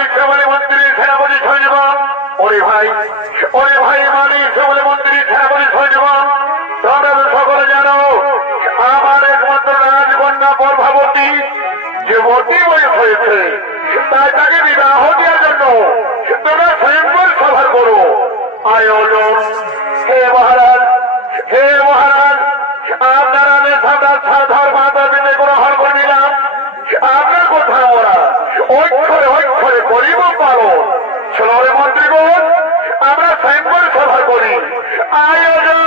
মালিক শ্যামলী মন্ত্রী সেনাপতি সৈন্যগণ, ওরে ভাই মালিক শ্যামলী মন্ত্রী সেনাপতি সৈন্যগণ, তোমরা তো সকলে জানো আমার একমাত্র রাজকন্যা প্রভাবতী যে বটি বয়স হয়েছে, তাই তাকে বিবাহ দেওয়ার জন্য তোমরা স্বয়ংবর সভা করো আয়োজন। হে মহারাজ আপনারা সাধার মাতা বিনে গ্রহণ করে নিলাম। আপনার কথা আমরা অক্ষরে করিব পালন। ষোলরে মন্ত্রীগণ, আমরা স্বয়ংবর সভা করি আয়োজন।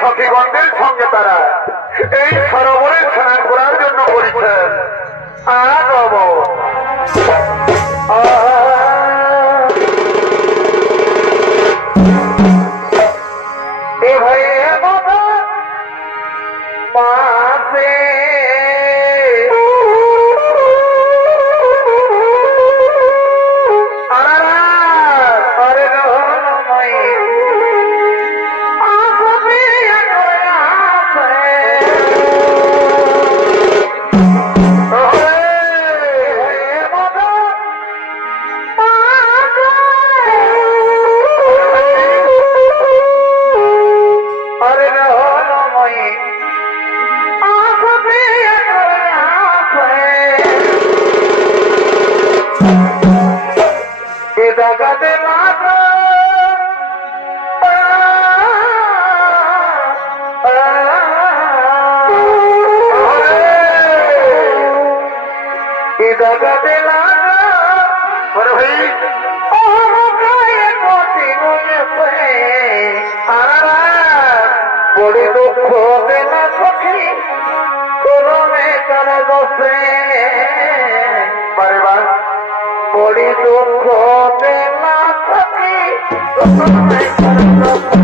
সখীগণদের সঙ্গে তারা এই সরোবরে স্নান করার জন্য করেছেন। এ ভাই পাশে বড়ি দুঃখ দেনা সখী করমে কারা দোষে, বড়ি দুঃখ দেনা সখী করমে কারা দোষে।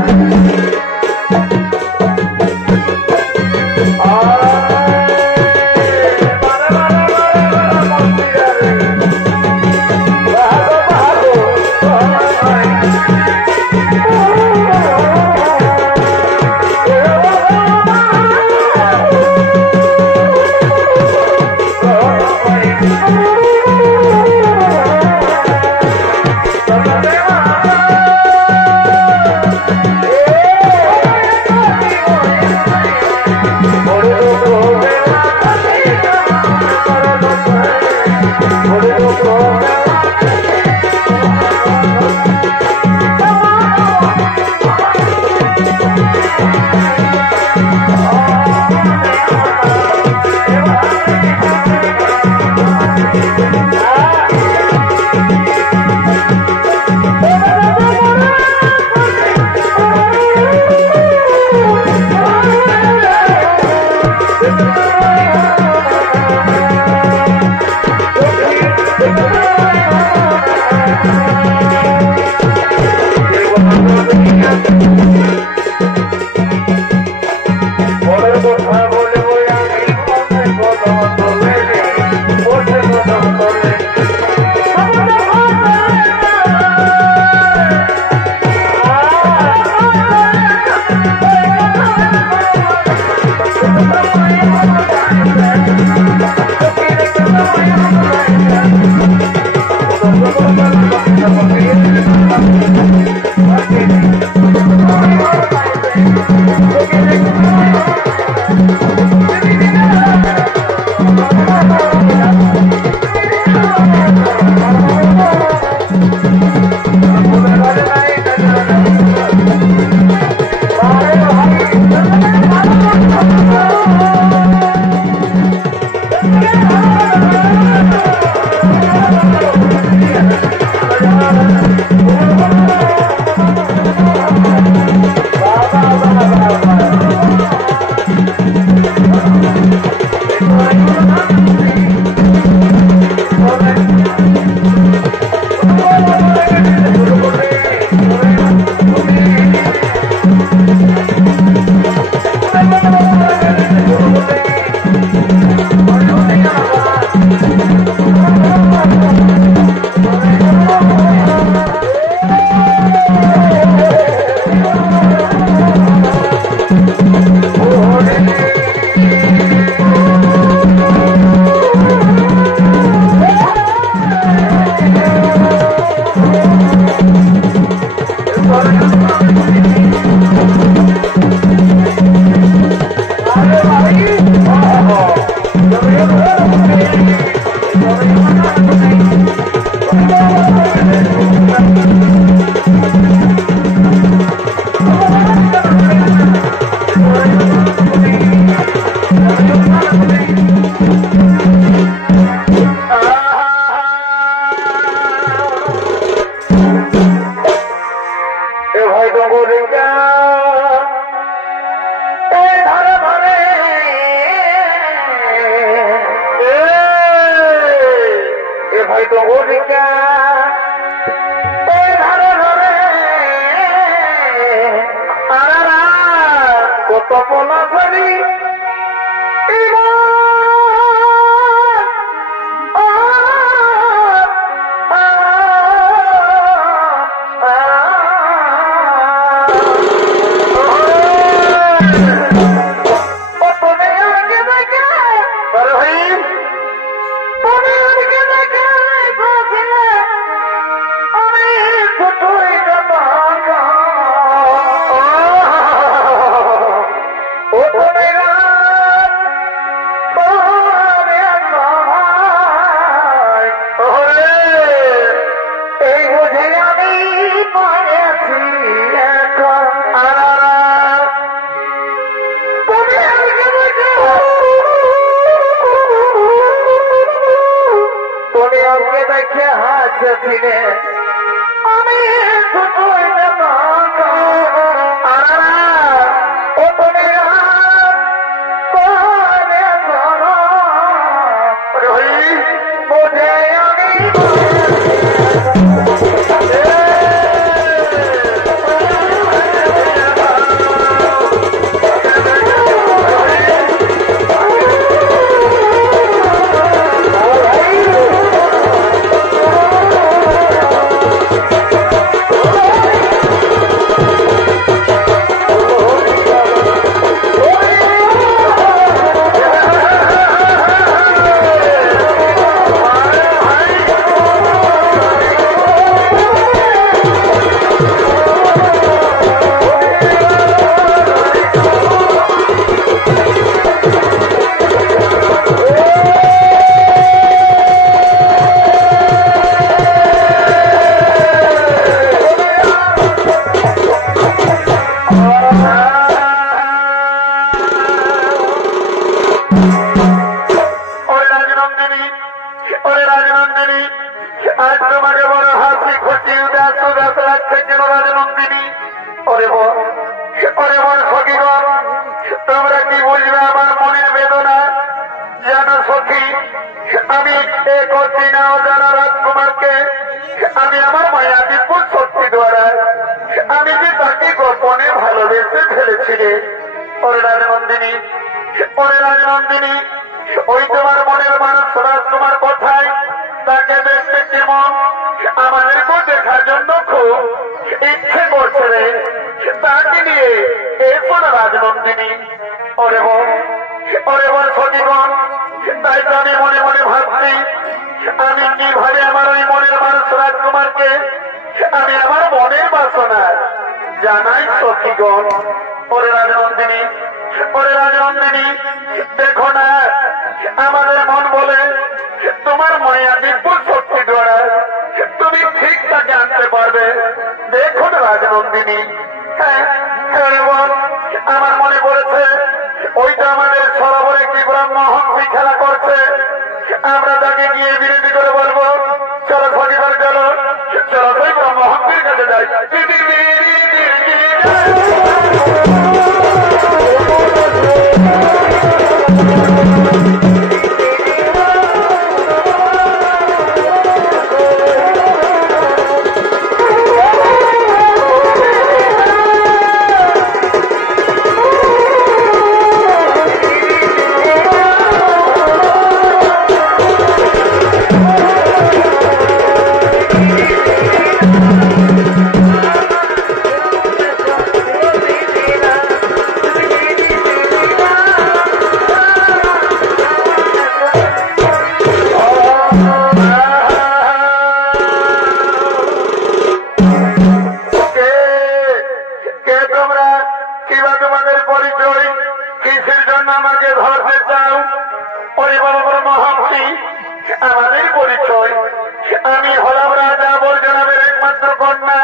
আমি হলাম রাজা বরজনাবের একমাত্র কন্যা,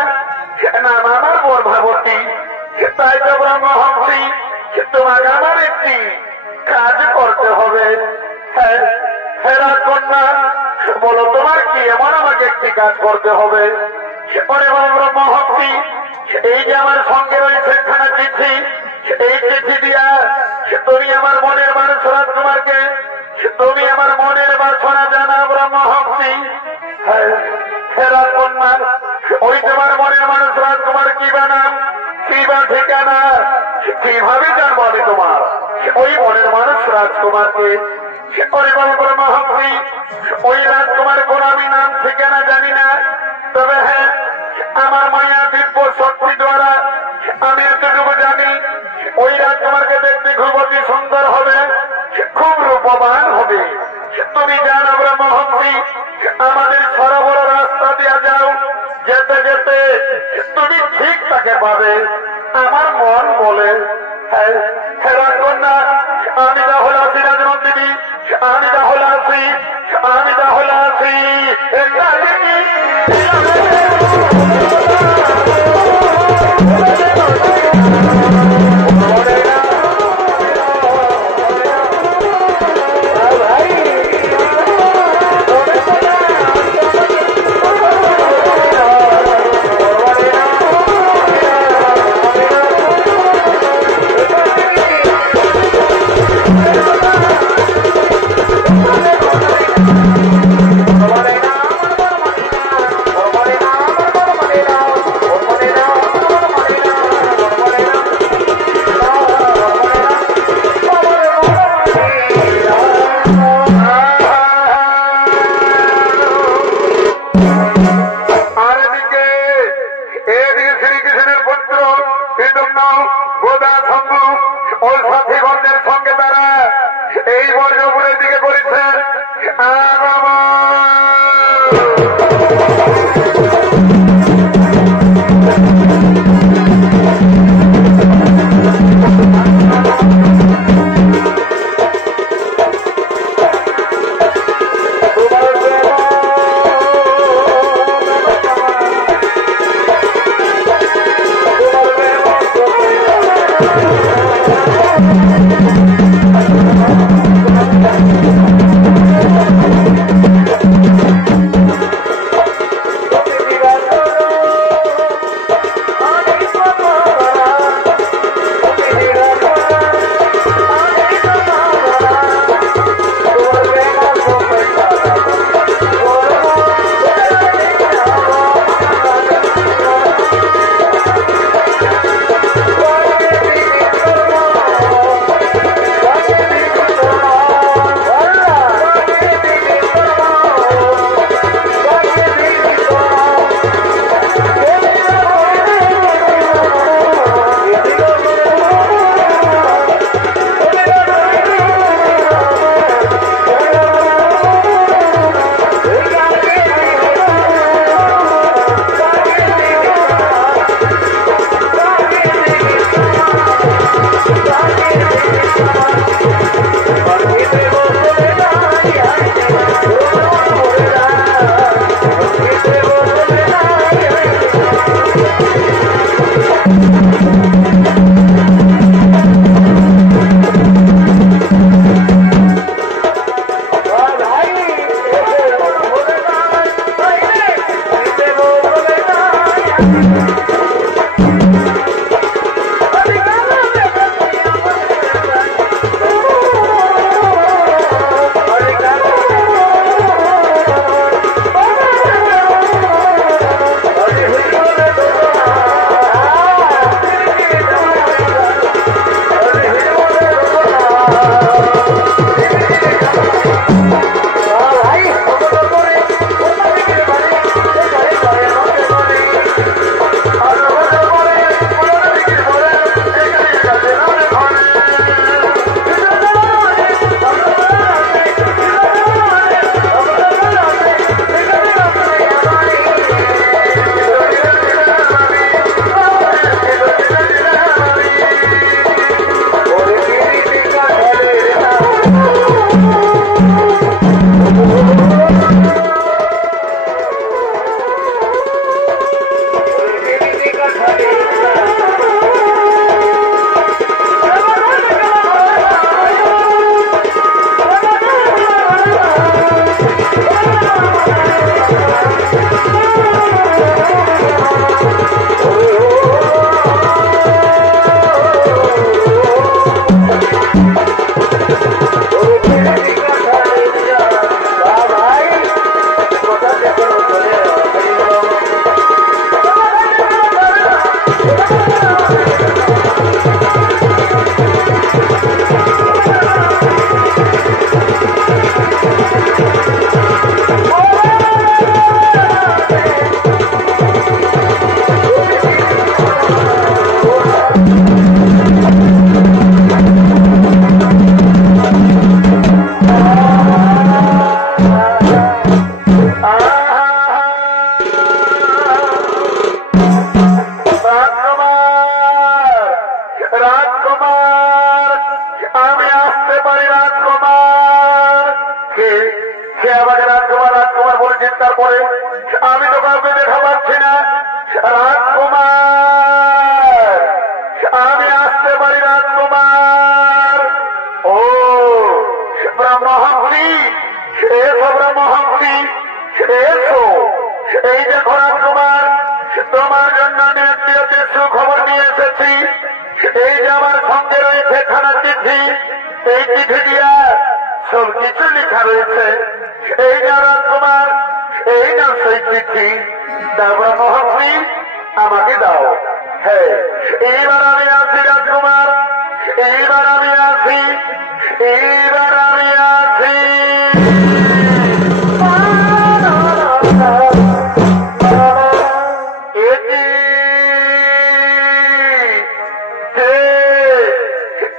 নাম আমার গর্ভাবতী। তাই তো ব্রহ্মহংসী, তোমাকে আমার একটি কাজ করতে হবে। হ্যাঁ হ্যাঁ রাজকন্যা, বলো তোমার কি এমন আমাকে একটি কাজ করতে হবে? ওরে ব্রহ্মহংসী, এই যে আমার সঙ্গে রয়েছে একখানা চিঠি, এই চিঠি দিয়া তুমি আমার মনের মানুষ রাজকুমারকে, তুমি আমার মনের বাসনা জানাও ব্রহ্মহংসী। হ্যাঁ হ্যাঁ রাজকন্যা, ওই তোমার মনের মানুষ রাজকুমার কি বানাম, কি বা ঠিকানা, কিভাবে জানবো আমি তোমার ওই মনের মানুষ রাজকুমারকে? ওরে ব্রহ্মহংসী, ওই রাজকুমার কোন আমি নাম ঠিকানা জানি না, তবে হ্যাঁ আমার মায়া দিব্য শক্তি দ্বারা আমি এতটুকু জানি ওই রাজকুমারকে দেখতে খুব অতি সুন্দর হবে, খুব রূপবান হবে। তুমি জানো ব্রহ্মহংসী, আমাদের সরোবর রাস্তা দিয়া যাও, যেতে যেতে তুমি ঠিক তাকে পাবে, আমার মন বলে। হ্যাঁ হ্যাঁ রাজকন্যা, আমি তাহলে আসি রাজনন্দিনী, আমি তাহলে আসি, আমি তাহলে আসি। চিৎকার করে, আমি তো কাউকে দেখা পাচ্ছি না। রাজকুমার, আমি আসতে পারি রাজকুমার? ও ব্রহ্মহংসী, এসো ব্রহ্মহংসী, এসো। এই দেখো রাজকুমার, তোমার জন্য আমি একটি অতি সুখবর নিয়ে এসেছি। এই যে আমার সঙ্গে রয়েছে খানা চিঠি, এই চিঠি দিয়া সব কিছু লেখা রয়েছে। এই না রাজকুমার, এই না সেই চিঠি। দাও ব্রহ্মহংসী, আমাকে দাও। হ্যাঁ, এইবার আমি আসি রাজকুমার, এইবার আমি আসি, এইবার আমি আসি।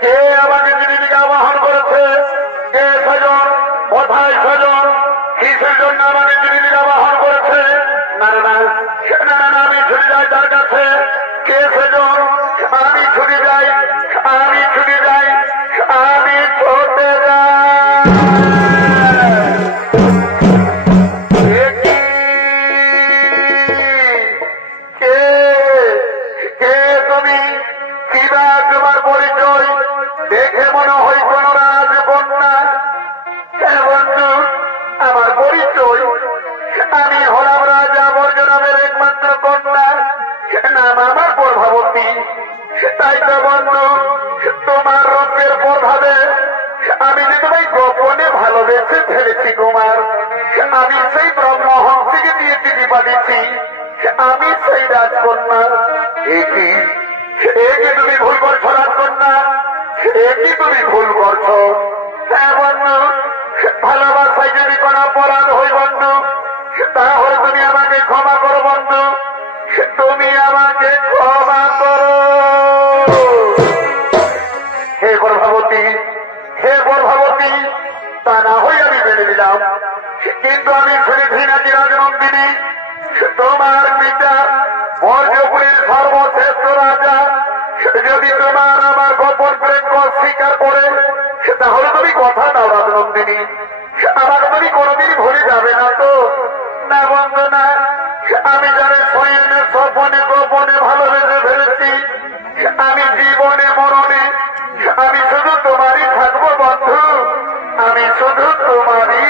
কে আমাকে জীবিকা আবাহন করেছে? কে স্বজন? কোথায় স্বজন? কিসের জন্য আমাকে জীবিকা আবাহন করেছে? না না না না না, আমি ছুটে যাই তার কাছে। কে স্বজন? আমি ছুটে যাই, আমি ছুটে যাই, আমি ছুটে যাই। কে কে তুমি? কিবা তোমার পরিচয়? দেখে মনে হয় কোন রাজকন্যা। হ্যাঁ বন্ধু, আমার পরিচয়, আমি হলাম রাজা বর্জনামের একমাত্র কন্যা, নাম আমার প্রভাবতী। তাই তো বন্ধু, তোমার রূপের প্রভাবে আমি যে তোমায় গোপনে ভালোবেসে ফেলেছি কুমার। আমি সেই ব্রহ্মহংসীকে দিয়ে চিঠি পাঠিয়েছি, আমি সেই রাজকন্যা। একই তুমি ভুল করছো রাজকন্যা, একই তুমি ভুল করছো। হ্যাঁ বন্ধু, ভালোবাসায় যদি কোন অপরাধ হই বন্ধু, তাহলে তুমি আমাকে ক্ষমা করো বন্ধু, তুমি আমাকে ক্ষমা করো। হে প্রভাবতী, হে প্রভাবতী, তা না হয়ে আমি মেনে নিলাম। কিন্তু আমি শুনেছি নাকি রাজনন্দিনী তোমার পিতা বর্জপুরীর সর্বশ্রেষ্ঠ রাজা যদি তোমার আমার গোপন প্রেম স্বীকার করে, তাহলে তুমি কথা দাও রাজনন্দিনী, আমাকে তুমি কোনোদিন ভুলে যাবে না তো? না বন্ধু না, আমি জানি স্বয়নে স্বপনে গোপনে ভালোবেসে ফেলেছি। আমি জীবনে মরণে আমি শুধু তোমারই থাকবো বন্ধু, আমি শুধু তোমারই।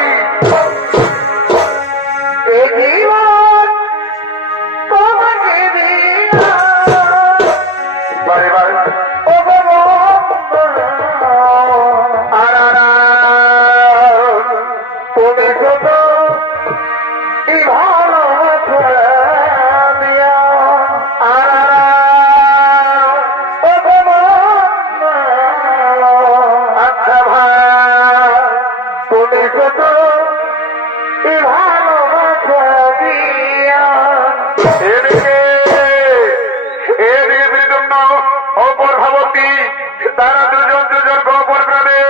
তারা দুজন দুজন গোপন প্রেমে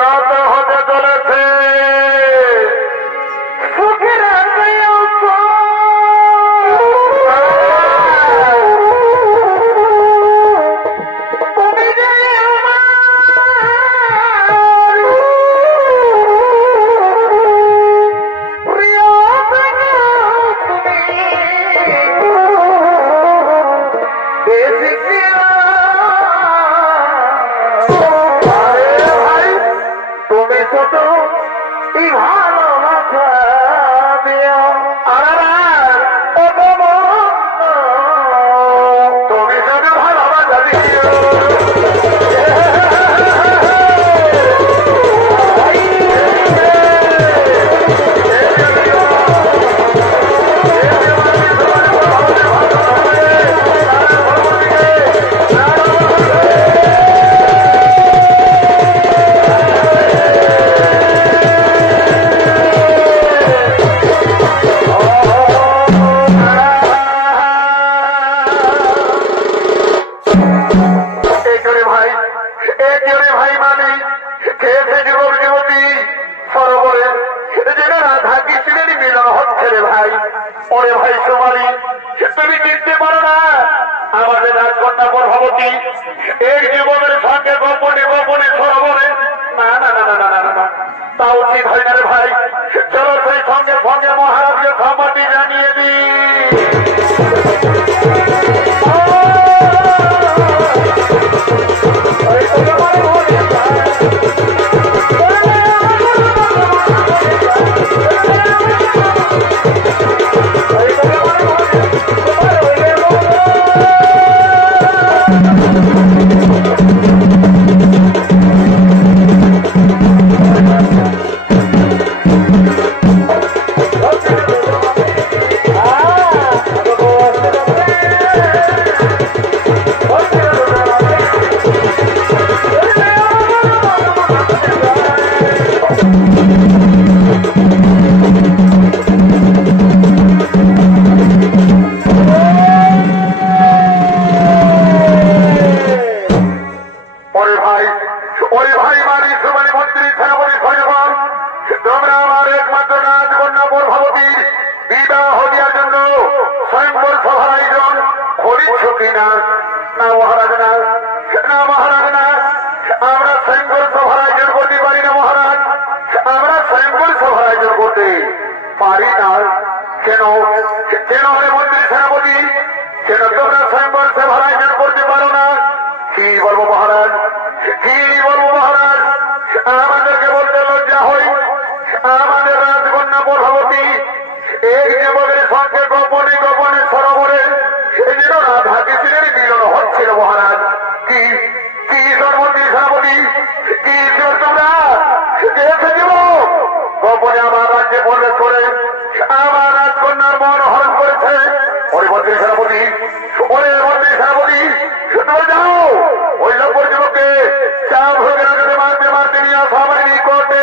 রত হতে চলেছে। ওরে ভাই তোমারই তুমি চিনতে পারো না আমাদের রাজকন্যা প্রভাবতী এই জীবনের সঙ্গে গোপনে গোপনে সরোবরে। না না না না না না না, তা উচিত হয় না রে ভাই। চলো সেই সঙ্গে সঙ্গে মহারাজ বিবাহ দেওয়ার জন্য স্বয়ংবর সভার আয়োজন করিচ্ছ কিনা? না মহারাজ, না না মহারাজ, না আমরা স্বয়ংবর সভার আয়োজন করতে পারি না মহারাজ, আমরা স্বয়ংবর সভার আয়োজন করতে পারি না। কেন কেন হে মন্ত্রী সেনাপতি, কেন তোমরা স্বয়ংবর সভার আয়োজন করতে পারো না? কি বলবো মহারাজ, কি বলবো মহারাজ, আমাদেরকে বলতে লজ্জা হই। আমাদের রাজকন্যা প্রভাবতী এই যুবকের সঙ্গে গোপনে গোপনে সরোবরে যেন রাধা কৃষ্ণের মিলন হচ্ছিল মহারাজ। কি কি ঈশ্বর মন্ত্রী সেনাপতি, কি ঈশ্বর তোমরা এসে যুবক গোপনে আমার রাজ্যে প্রবেশ করে আমার রাজকন্যার মন হরণ করেছে। ওই মন্ত্রী সেনাপতি, ওই মন্ত্রী সেনাপতি তোমরা যাও ওই লম্বর যুবককে চাপ হয়ে রাখতে মারতে মারতে নিয়ে আসো আমার নিকটে।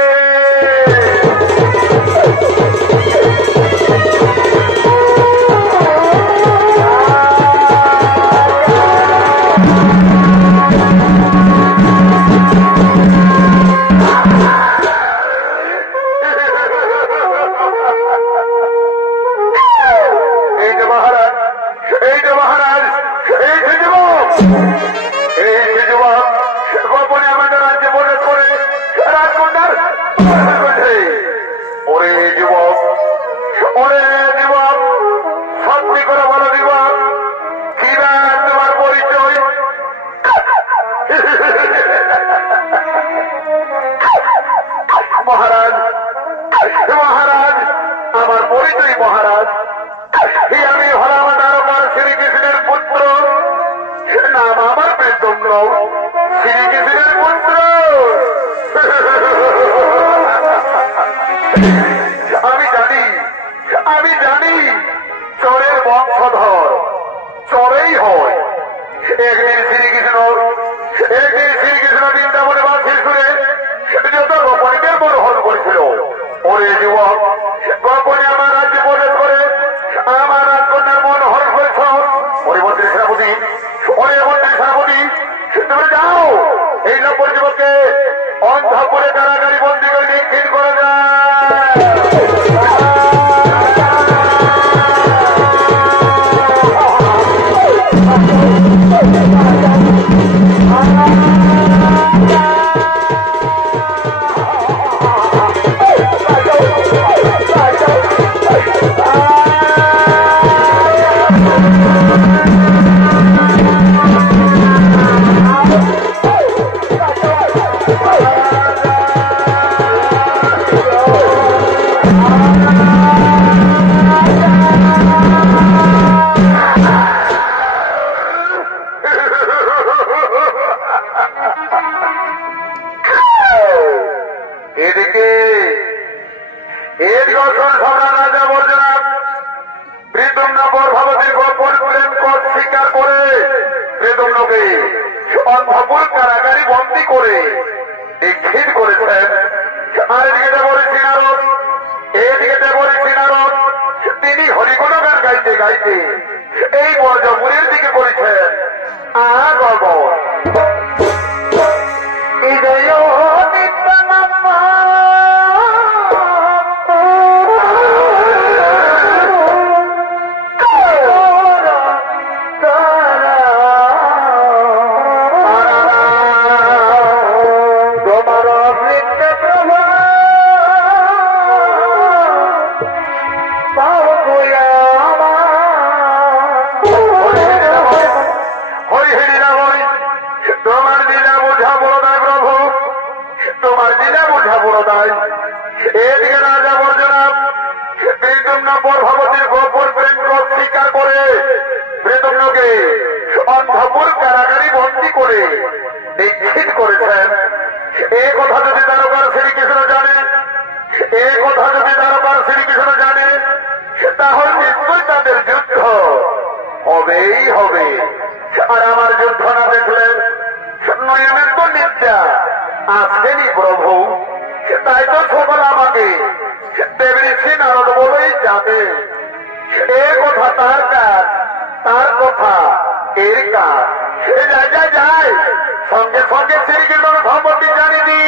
মহারাজ মহারাজ আমার পরিচয় মহারাজ, আমি হলাম দ্বারকার শ্রীকৃষ্ণের পুত্র, নাম আমার প্রেতম্র, শ্রীকৃষ্ণের পুত্র। আমি জানি চোরের বংশধর চোরেই হয়। একদিন শ্রীকৃষ্ণ বৃন্দাবনে বাসির সুরে যত গোপনীদের মনোহর করেছিল। ওরে যুবক গোপনে আমার রাজ্যে প্রবেশ করে আমার রাজকন্যার মন হরণ করেছ। ওরে মন্ত্রী সেনাপতি, ওরে মন্ত্রী সেনাপতি তুমি যাও এই নম্বর যুবককে অন্ধপুরে কারাগারি বন্দী করে নিক্ষিণ করে যায়। অন্ধপুর কারাগারি বন্দী করে নিক্ষিণ করেছেন। আর এদিকে দেবঋষি নারদ, এদিকে দেবঋষি নারদ তিনি হরিগুণগান গাইতে গাইতে এই বর্জপুরের দিকে করেছেন আগমন। এদিকে রাজা বর্জনা বৃন্দুম্ন প্রভাবতীর গোপন প্রেম স্বীকার করে বৃন্দুম্নকে অন্ধপুর কারাগারি বন্দী করে নিক্ষিণ করেছেন। এই কথা যদি দ্বারকার শ্রীকৃষ্ণ জানে, এই কথা যদি দ্বারকার শ্রীকৃষ্ণ জানে, তাহলে নিশ্চয় তাদের যুদ্ধ হবেই হবে। আর আমার যুদ্ধ না দেখলে নয়নের তো নিত্যা আসেনি প্রভু, তাই তো সকল আমাকে দেবঋষি নারদ বলেই জানে। এ কথা তার কাজ, তার কথা এর কাজ। যায় যায় যায় সঙ্গে সঙ্গে শ্রীকৃষ্ণ সম্পত্তি জানিয়ে দি।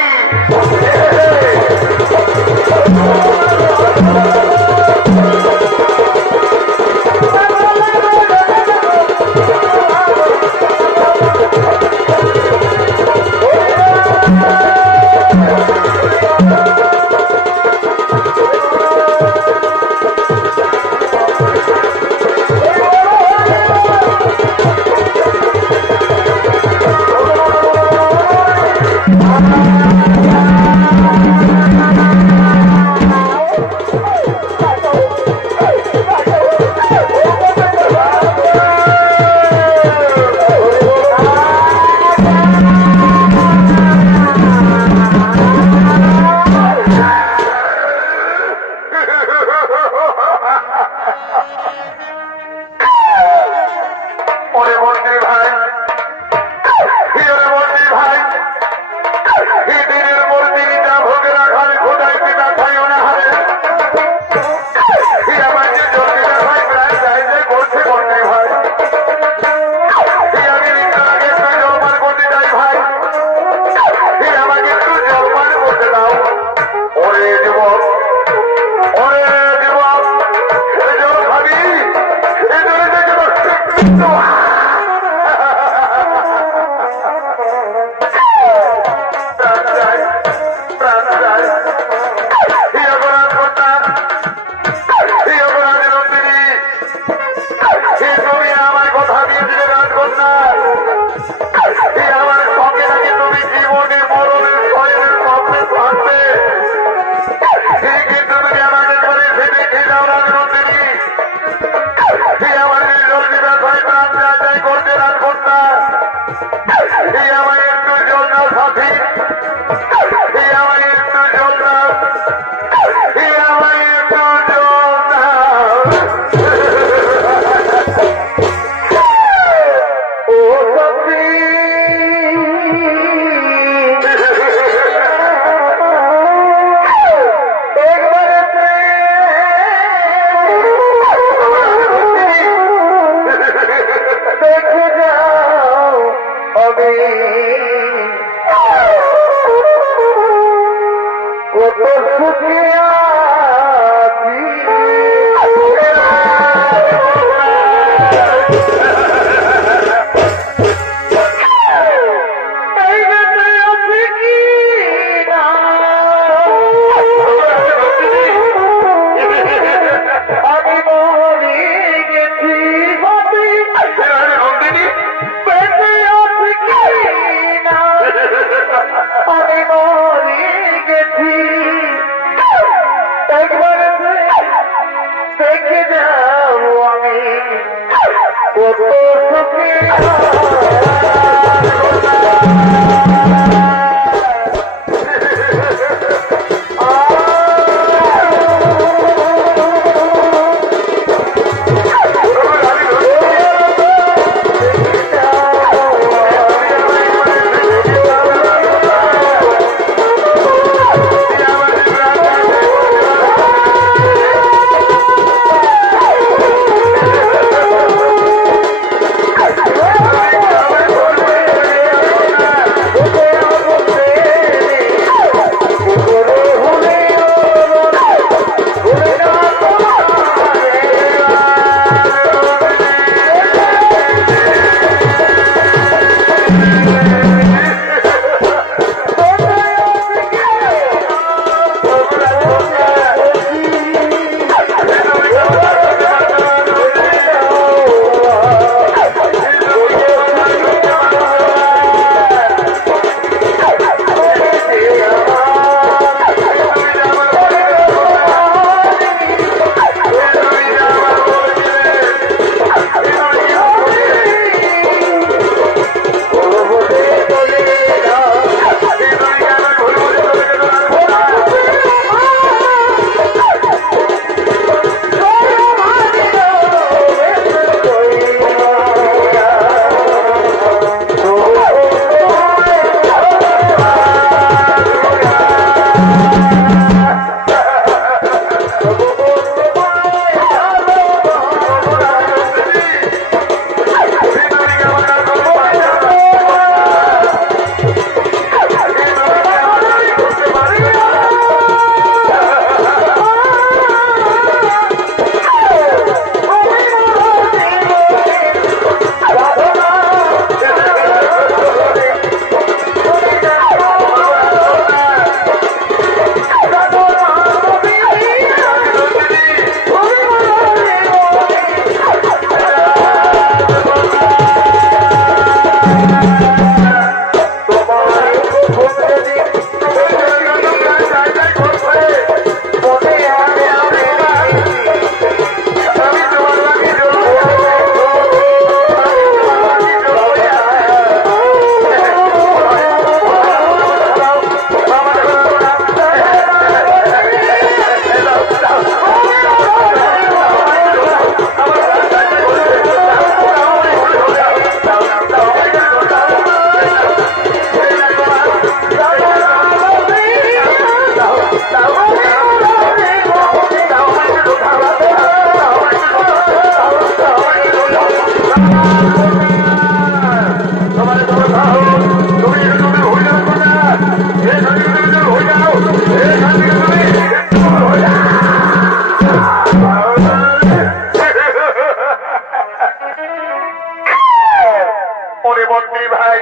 ওরে মন্ত্রী ভাই,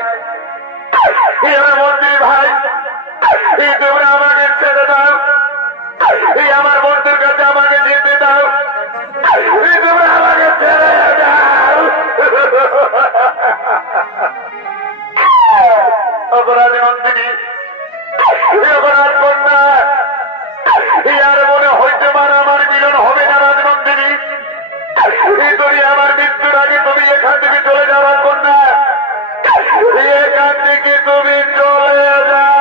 মন্ত্রী ভাই, তোমরা আমাকে ছেড়ে দাও, আমার বন্ধুর কাছে আমাকে যেতে দাও, তোমরা আমাকে ছেড়ে দাও। অপরাধ নন্দিনী, অপরাধ কন্যা, আর মনে হইতে পারে আমার মিলন হবে না রাজনন্দিনী। তুমি আমার মৃত্যুর আগে তুমি এখান থেকে চলে যাওয়ার কন্যা, এখান থেকে তুমি চলে যাও।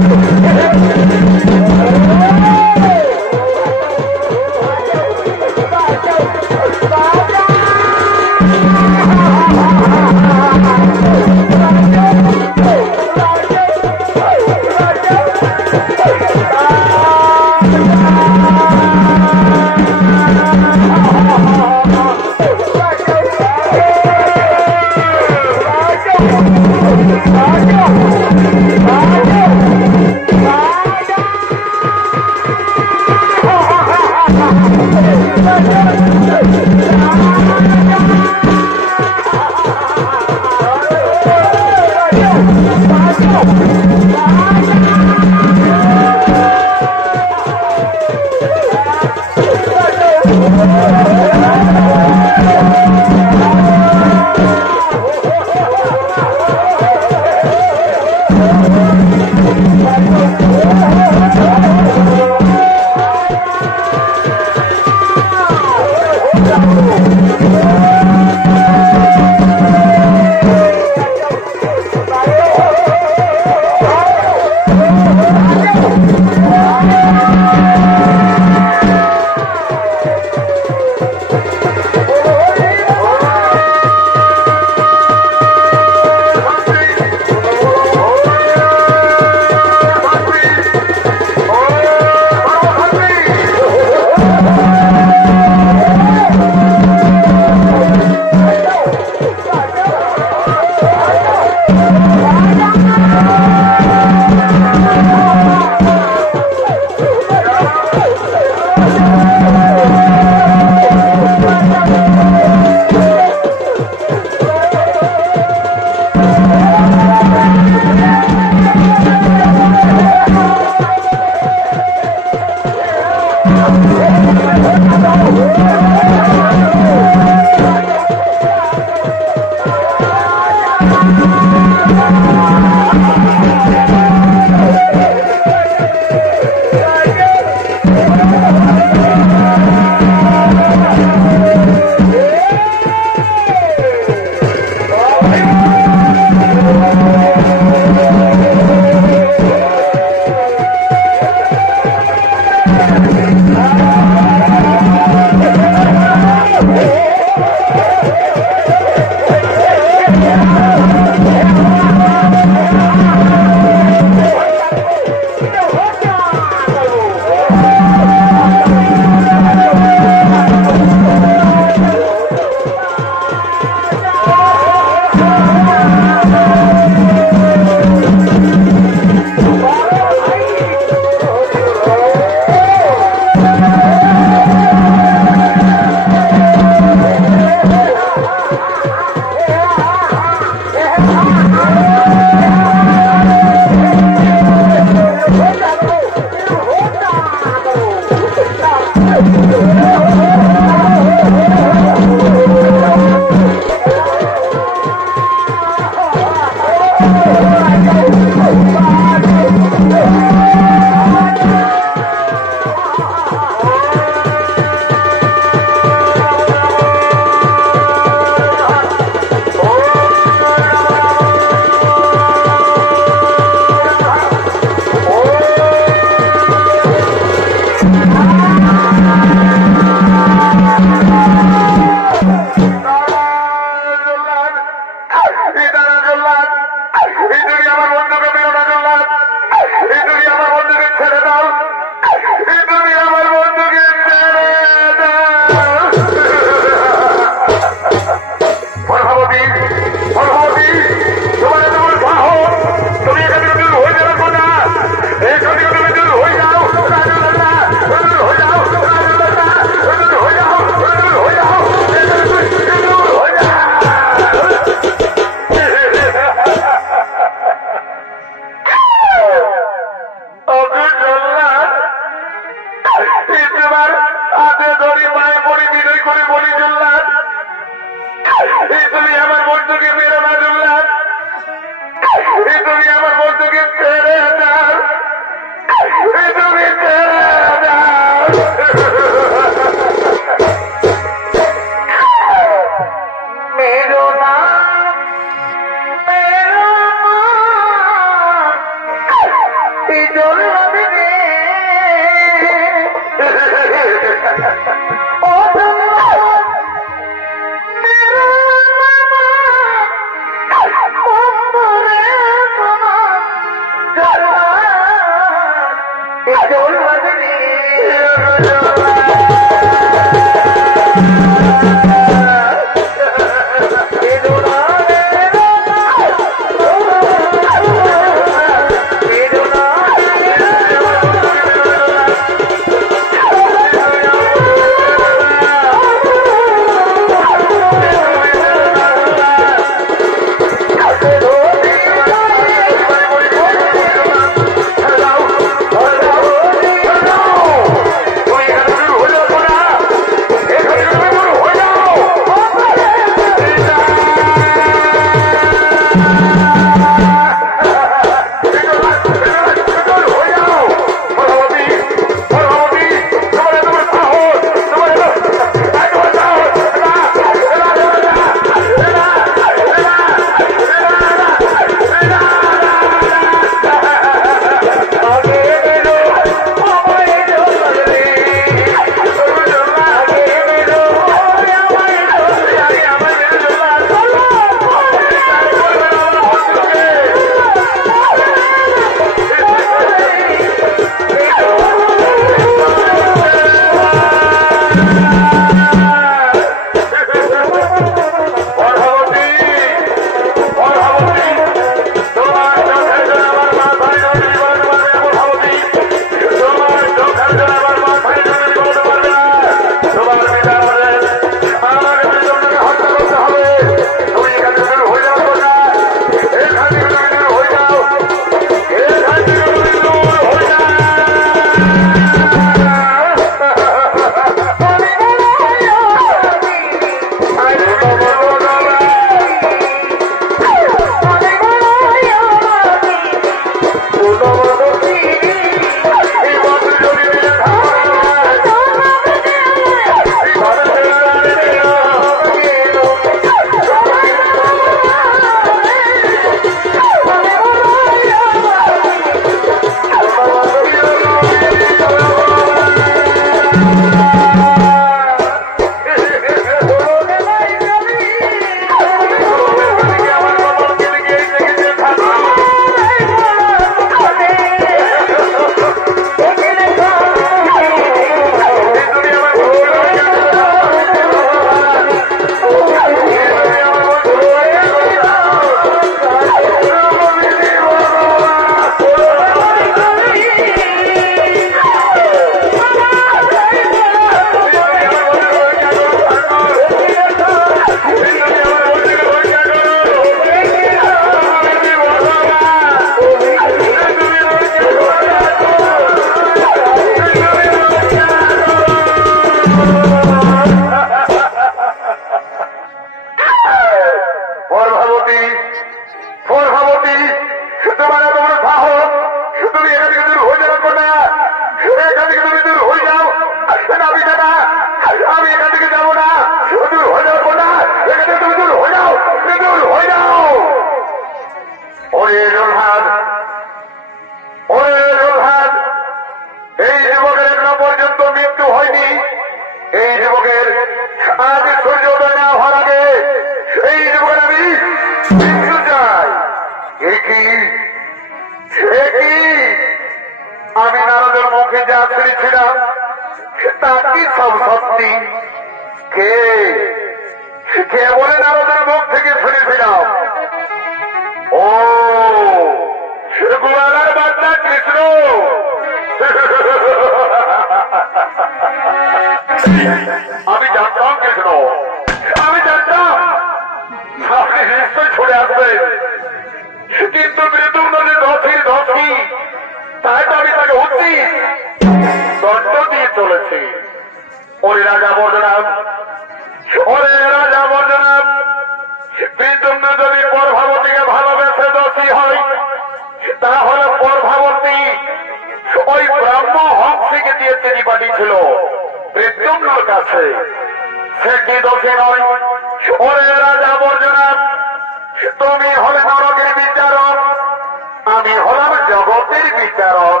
আমি হলাম জগতের বিচারক।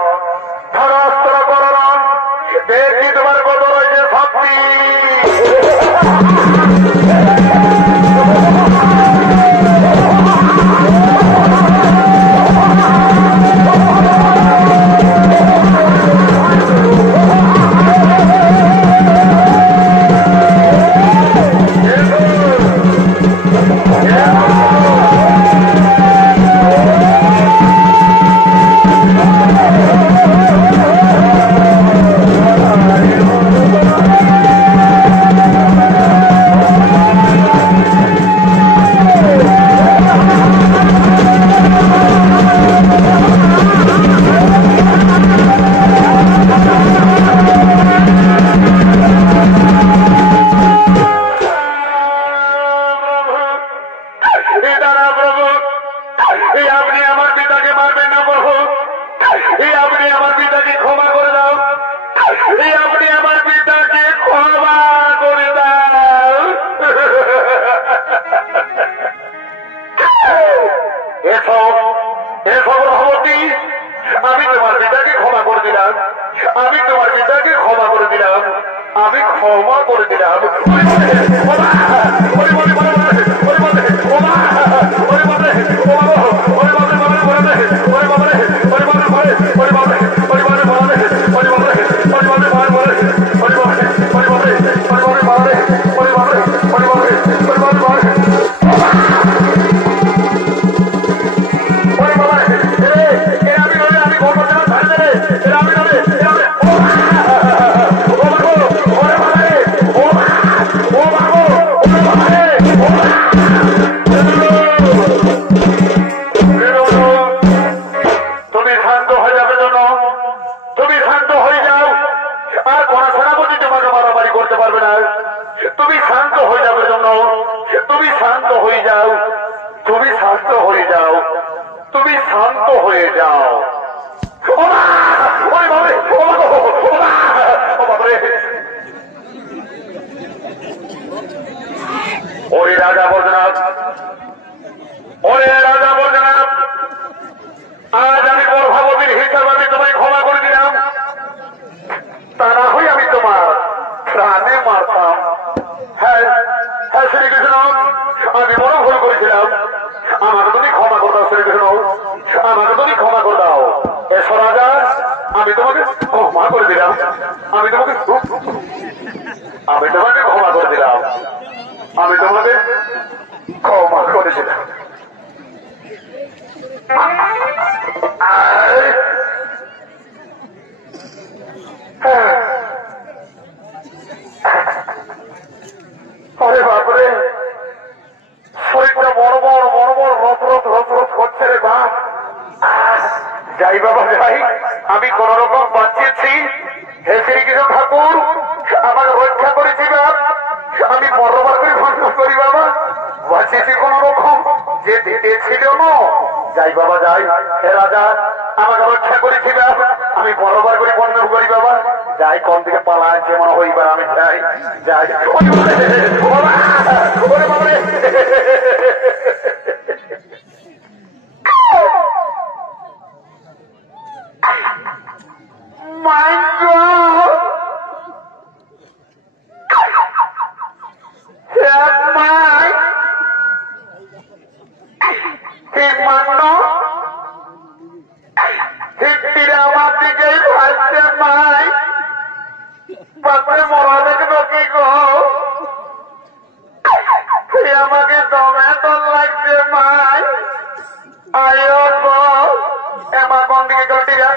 ধরস্ত্র করণ দেখি তোমার কত রয়েছে শক্তি। আমি তোমার পিতাকে ক্ষমা করে দিলাম, আমি তোমার পিতাকে ক্ষমা করে দিলাম, আমি ক্ষমা করে দিলাম। তুমি শান্ত হয়ে যাবে জন্য, তুমি শান্ত হয়ে যাও, তুমি শান্ত হয়ে যাও, তুমি শান্ত হয়ে যাও। ওরে রাজা বলনাথ, ওরে রাজা বলনাথ, আজ আমি গর্ভবতীর হিসাবে আমি তোমায় ক্ষমা করে দিলাম, তা না হয়ে আমি তোমার প্রাণে মারতাম। হ্যাঁ হ্যাঁ শ্রীকৃষ্ণ, আমি বড় ভুল করেছিলাম, আমাকে তুমি ক্ষমা করে দাও শ্রীকৃষ্ণ, আমাকে তুমি ক্ষমা করে দাও। এসো রাজা, আমি তোমাকে ক্ষমা করে দিলাম, আমি তোমাকে ক্ষমা করে দিলাম, আমি তোমাকে ক্ষমা করে দিলাম। আরে বাপরে, শরীরটা বড় বড় বড় বড় রস করছে রে বাপ। যাই বাবা যাই, আমি কোন রকম বাঁচিয়েছি। হে শ্রীকৃষ্ণ ঠাকুর, আমাকে রক্ষা করেছি বাপ, আমি বড়বার করে ভণ্ড করি বাবা, বাঁচিয়েছি কোন রকম, যে দিতে ছিল না। যাই বাবা যাই, হে রাজা আমাকে রক্ষা করেছি বাপ, আমি বড়বার করে ভণ্ড করি বাবা, যাই কোন দিকে পালা আছে মনে হইবার, আমি যাই যাই। My God! Help my! Himano! Hittira আমার দিকেই ভাসছে মাই, পাশে মরা দেখবো কি গো, আমাকে দমে দল লাগছে মাই, আয়ো গো, এমা কোন দিকে গটিরা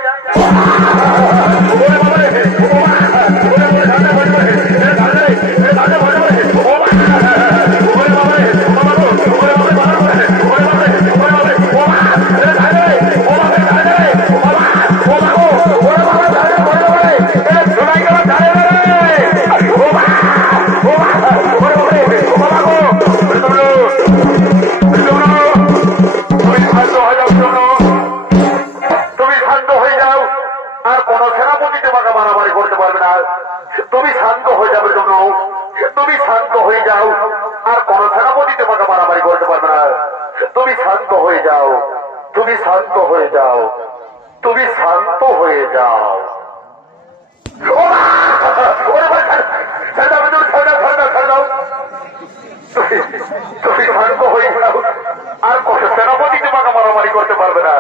তুমি শান্ত হয়ে যাবে জন্য, তুমি শান্ত হয়ে যাও, আর কোন সেনাপতি তোমাকে মারামারি করতে পারবে না, তুমি শান্ত হয়ে যাও। তুমি শান্ত হয়ে যাও, তুমি শান্ত হয়ে যাও। তুমি শান্ত হয়ে যাও, আর কত সেনাপতি তোমাকে মারামারি করতে পারবে না।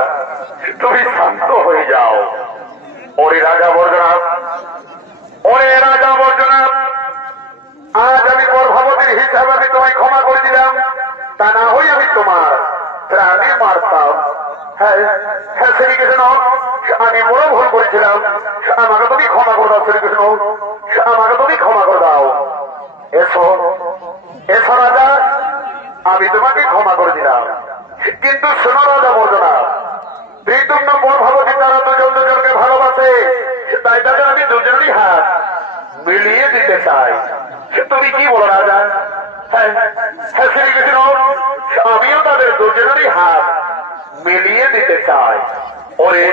তুমি শান্ত হয়ে যাও। ওরে রাজা বর্জনাথ, ওরে রাজা বর্জনাথ, আজ আমি গর্ভবতীর হিসাবে আমি তোমায় ক্ষমা করে দিলাম, তা না হই আমি তোমার প্রাণে মারতাম। হ্যাঁ হ্যাঁ শ্রীকৃষ্ণ, আমি বড় ভুল করেছিলাম, আমাকে তুমি ক্ষমা করে দাও শ্রীকৃষ্ণ, আমাকে তুমি ক্ষমা করে দাও। এসো এসো রাজা, আমি তোমাকে ক্ষমা করে দিলাম। কিন্তু শোনো রাজা বর্জনাথ, ঋতুম্ন গর্ভবতী তারা দুজন দুজনকে ভালোবাসে, তাই তাদের আমি দুজনেরই হাত মিলিয়ে দিতে চাই। তুমি কি বলো রাজা? হ্যাঁ হ্যাঁ শ্রীকৃষ্ণ, আমিও তাদের দুজনেরই হাত মিলিয়ে দিতে চাই। ওরে